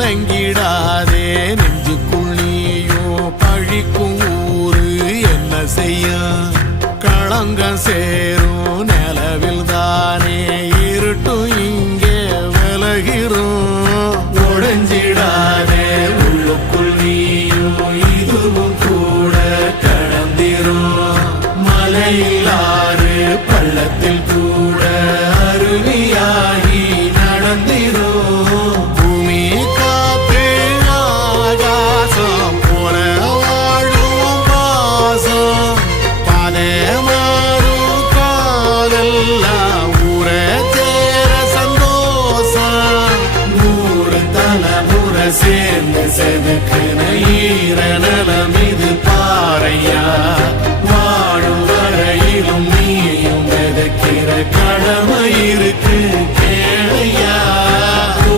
கலங்கிடாதே நெஞ்சுக்குள் நீயோ பழிக்கும் ஊரு என்ன செய்ய களங்கம் சேரும் நிலவில் தானே இருட்டும் இங்கே விலகிறோம் உடைஞ்சிடாதே உள்ளுக்குள் நீயோ இதுவும் கூட கடந்திரும் மலையிலாறு பள்ளத்தில் கூட அருவியாகி நடந்திரும் பூமி காற்று ஆகாசம் போல வாழும் பாசம் பாதை மாறும் காலெல்லாம் ஊர சேர சந்தோஷம் 100 தலைமுறை சேர்ந்து செதுக்குன ஈர நலம் இது பாறையா வாழும் வரையிலும் நீயும் விதைக்கிற கடமை